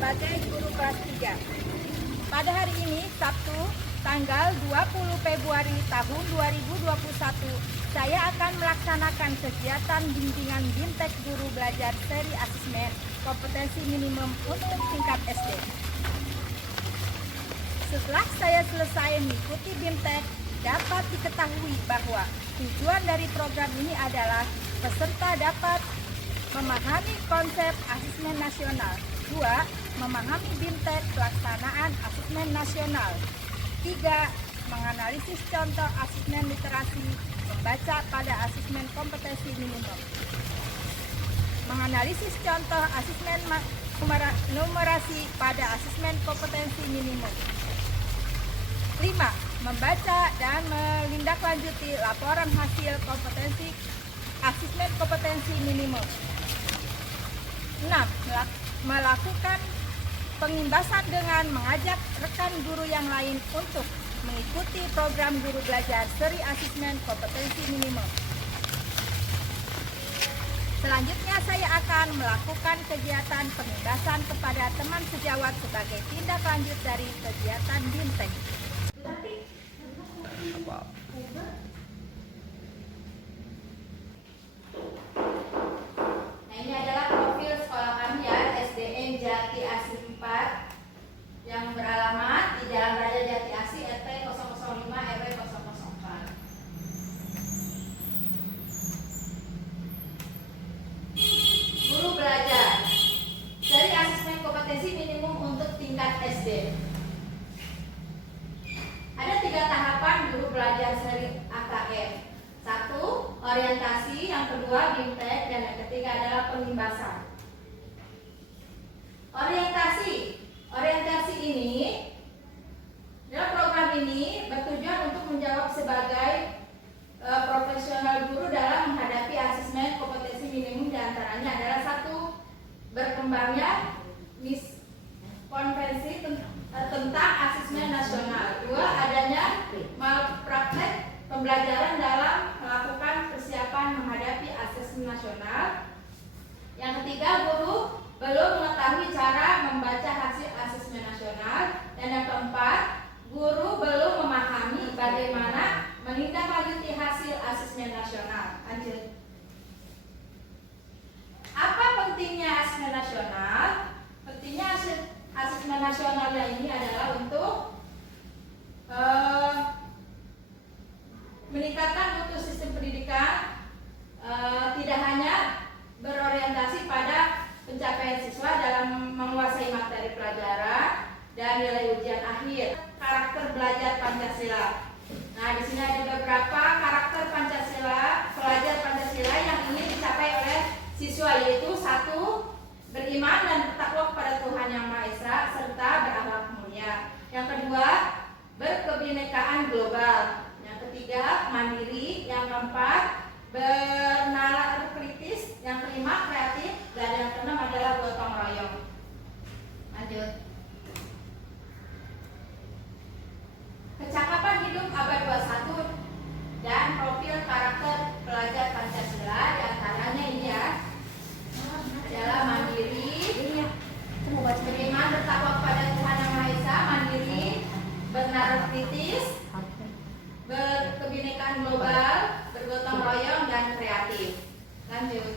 sebagai guru kelas 3. Pada hari ini, Sabtu, tanggal 20 Februari tahun 2021, saya akan melaksanakan kegiatan bimbingan BIMTEK Guru Belajar Seri Asesmen Kompetensi Minimum untuk tingkat SD. Setelah saya selesai mengikuti BIMTEK, dapat diketahui bahwa tujuan dari program ini adalah peserta dapat memahami konsep asesmen nasional. 2. Memahami BIMTEK pelaksanaan asesmen nasional. 3. Menganalisis contoh asesmen literasi membaca pada asesmen kompetensi minimum. Menganalisis contoh asesmen numerasi pada asesmen kompetensi minimum. 5. Membaca dan menindaklanjuti laporan hasil kompetensi asesmen kompetensi minimum. 6. Melakukan pengimbasan dengan mengajak rekan guru yang lain untuk mengikuti program guru belajar seri asesmen kompetensi minimum. Selanjutnya saya akan melakukan kegiatan pengimbasan kepada teman sejawat sebagai tindak lanjut dari kegiatan BIMTEK. Nah, ini adalah profil sekolah kami ya, SDN Jati Asih 4 yang beralamat di Jalan Raja Jati Asih RT 005 RW 004. Guru belajar dari asesmen kompetensi minimum untuk tingkat SD. Ada 3 tahapan guru belajar seri AKM. 1. Orientasi, yang kedua BIMTEK, dan yang ketiga adalah pengimbasan. Orientasi ini dalam program ini bertujuan untuk menjawab sebagai profesional guru dalam menghadapi asesmen kompetensi minimum, diantaranya adalah 1. Berkembangnya konvensi tentang asesmen nasional. 2. Adanya malpraktek pembelajaran dalam melakukan persiapan menghadapi asesmen nasional. Yang ketiga, guru belum mengetahui cara membaca hasil asesmen nasional. Dan yang keempat, guru belum memahami bagaimana menindaklanjuti hasil asesmen nasional. Lanjut. Apa pentingnya asesmen nasional? Pentingnya asesmen nasionalnya ini adalah untuk meningkatkan mutu sistem pendidikan, tidak hanya berorientasi pada pencapaian siswa dalam menguasai materi pelajaran dan nilai ujian akhir. Karakter belajar Pancasila. Nah, di sini ada beberapa karakter Pancasila, pelajar Pancasila yang ingin dicapai oleh siswa, yaitu 1. Beriman dan bertakwa kepada Tuhan Yang Maha Esa serta berakhlak mulia. Yang kedua, berkebinekaan global. Yang ketiga, mandiri. Yang keempat, bernalar kritis. Yang kelima, kreatif. Dan yang keenam adalah gotong royong. Lanjut. Kecakapan hidup abad 21 dan profil karakter pelajar Pancasila, diantaranya ini ya, adalah mandiri, beriman, bertakwa kepada Tuhan Yang Maha Esa, mandiri, bernalar kritis, berkebinekaan global, bergotong royong, dan kreatif. Lanjut.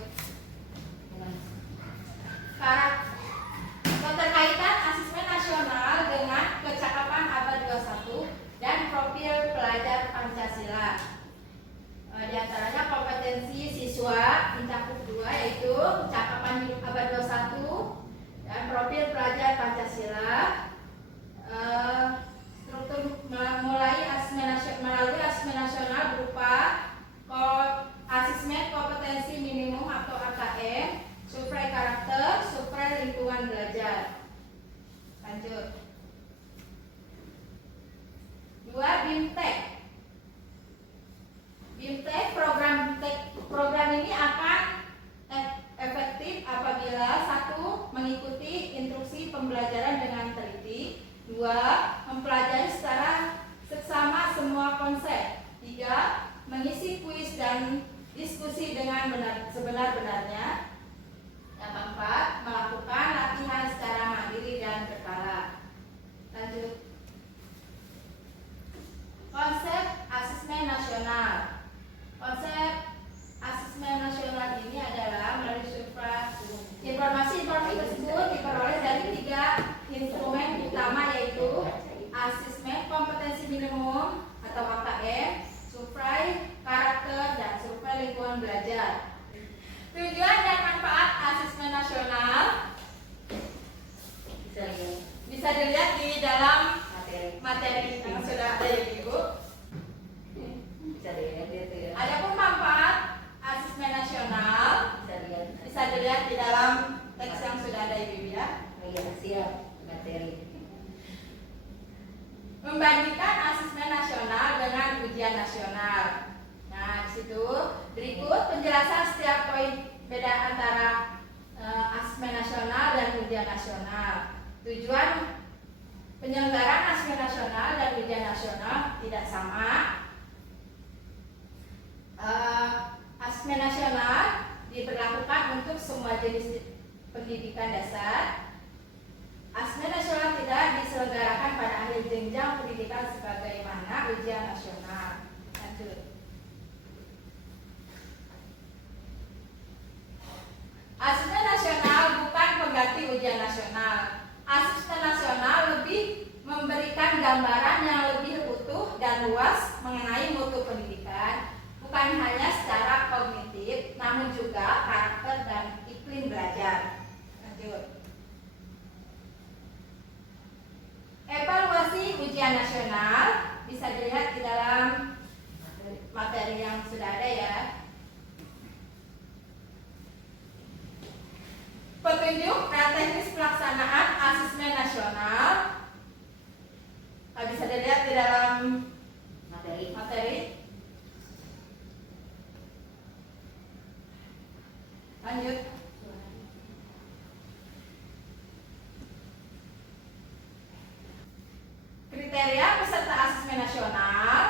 Keterkaitan asesmen nasional dengan kecakapan abad 21 dan profil pelajar Pancasila. Di antaranya kompetensi siswa mencakup 2, yaitu kecakapan hidup abad 21 dan profil pelajar Pancasila. Struktur melalui asesmen nasional berupa asesmen kompetensi minimum atau AKM, survei karakter, survei lingkungan belajar. Lanjut. 2. BIMTEK. Program ini akan efektif apabila 1. Mengikuti instruksi pembelajaran dengan teliti. 2. Mempelajari secara seksama semua konsep. 3. Mengisi kuis dan diskusi dengan sebenar-benarnya. Yang keempat, melakukan latihan secara mandiri Bisa dilihat di dalam materi yang sudah ada ya Ibu. Bisa dilihat itu ya. Adapun manfaat asesmen nasional bisa dilihat di dalam teks yang sudah ada Ibu ya. Oh iya, siap materi. Membandingkan asesmen nasional dengan ujian nasional. Nah, di situ berikut penjelasan setiap poin beda antara asesmen nasional dan ujian nasional. Tujuan penyelenggaraan asesmen nasional dan ujian nasional tidak sama. Asesmen nasional diberlakukan untuk semua jenis pendidikan dasar. Asesmen nasional tidak diselenggarakan pada akhir jenjang pendidikan sebagaimana ujian nasional. Lanjut. Asesmen nasional bukan pengganti ujian nasional. Asesmen nasional lebih memberikan gambaran yang lebih utuh dan luas mengenai mutu pendidikan, bukan hanya secara kognitif, namun juga karakter dan iklim belajar. Lanjut. Evaluasi ujian nasional bisa dilihat di dalam materi yang sudah ada ya. Petunjuk dan teknis pelaksanaan asesmen nasional bisa dilihat di dalam materi. Lanjut. Kriteria peserta asesmen nasional.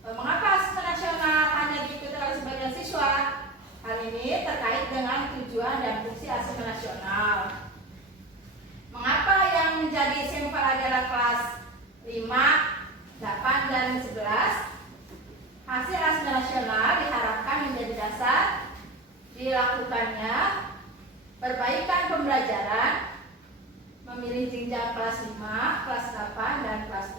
Mengapa asesmen nasional hanya diikuti oleh sebagian siswa? Hal ini terkait dengan tujuan dan fungsi asesmen nasional. Mengapa yang menjadi sampel adalah kelas 5, 8, dan 11? Hasil asesmen nasional diharapkan menjadi dasar dilakukannya perbaikan pembelajaran, memilih jenjang kelas 5, kelas 8, dan kelas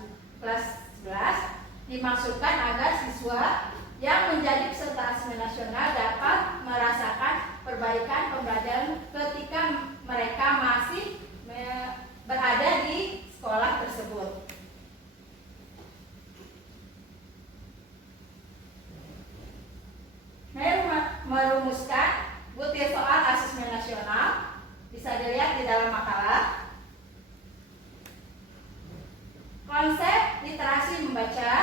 11 dimaksudkan agar siswa yang menjadi peserta asesmen nasional dapat merasakan perbaikan pembelajaran ketika mereka masih berada di sekolah tersebut. Merumuskan butir soal asesmen nasional bisa dilihat di dalam makalah. Konsep literasi membaca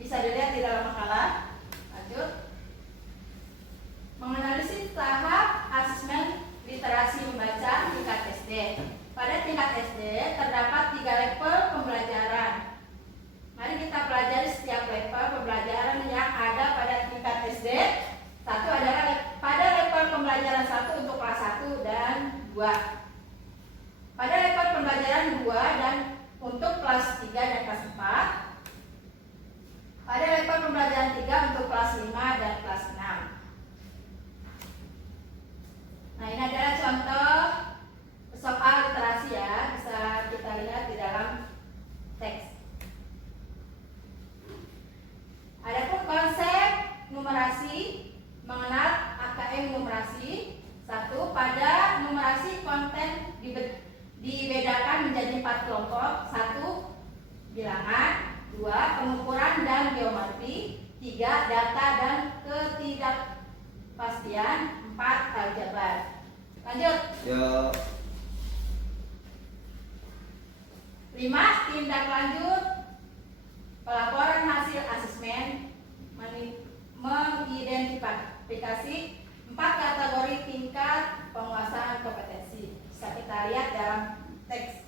bisa dilihat di dalam makalah. Lanjut. Menganalisis tahap asesmen literasi membaca tingkat SD. Pada tingkat SD terdapat 3 level pembelajaran. Mari kita pelajari setiap level pembelajaran yang ada pada tingkat SD. Satu adalah pada level pembelajaran 1 untuk kelas 1 dan 2. Pada level pembelajaran 2 dan untuk kelas 3 dan kelas 4. Pada level pembelajaran 3 untuk kelas 5 dan kelas 6. Nah, ini adalah contoh soal literasi ya, bisa kita lihat di dalam teks. Adapun konsep numerasi, mengenal AKM numerasi. 1. Pada numerasi konten dibedakan menjadi 4 kelompok. 1. Bilangan. 2. Pengukuran dan geometri. 3. Data dan ketidakpastian. 4. Aljabar. Lanjut. Ya. 5. Tindak lanjut pelaporan hasil asesmen, mengidentifikasi 4 kategori tingkat penguasaan kompetensi. Bisa kita lihat dalam teks.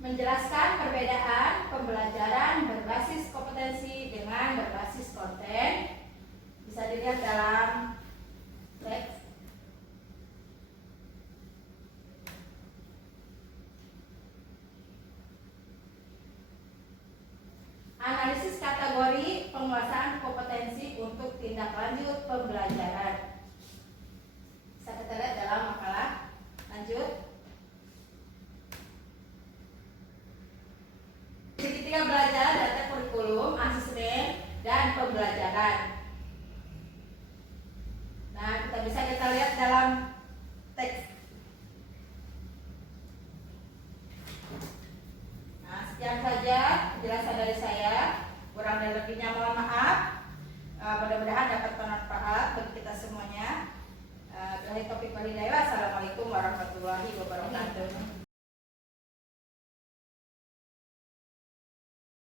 Menjelaskan perbedaan pembelajaran berbasis kompetensi dengan berbasis konten. Bisa dilihat dalam teks. Analisis kategori penguasaan kompetensi untuk tindak lanjut pembelajaran. Bisa kita lihat dalam makalah. Lanjut. Segitiga belajar data kurikulum asesmen mudah-mudahan dapat bermanfaat bagi kita semuanya. Billahi taufiq wal hidayah. Assalamualaikum warahmatullahi wabarakatuh.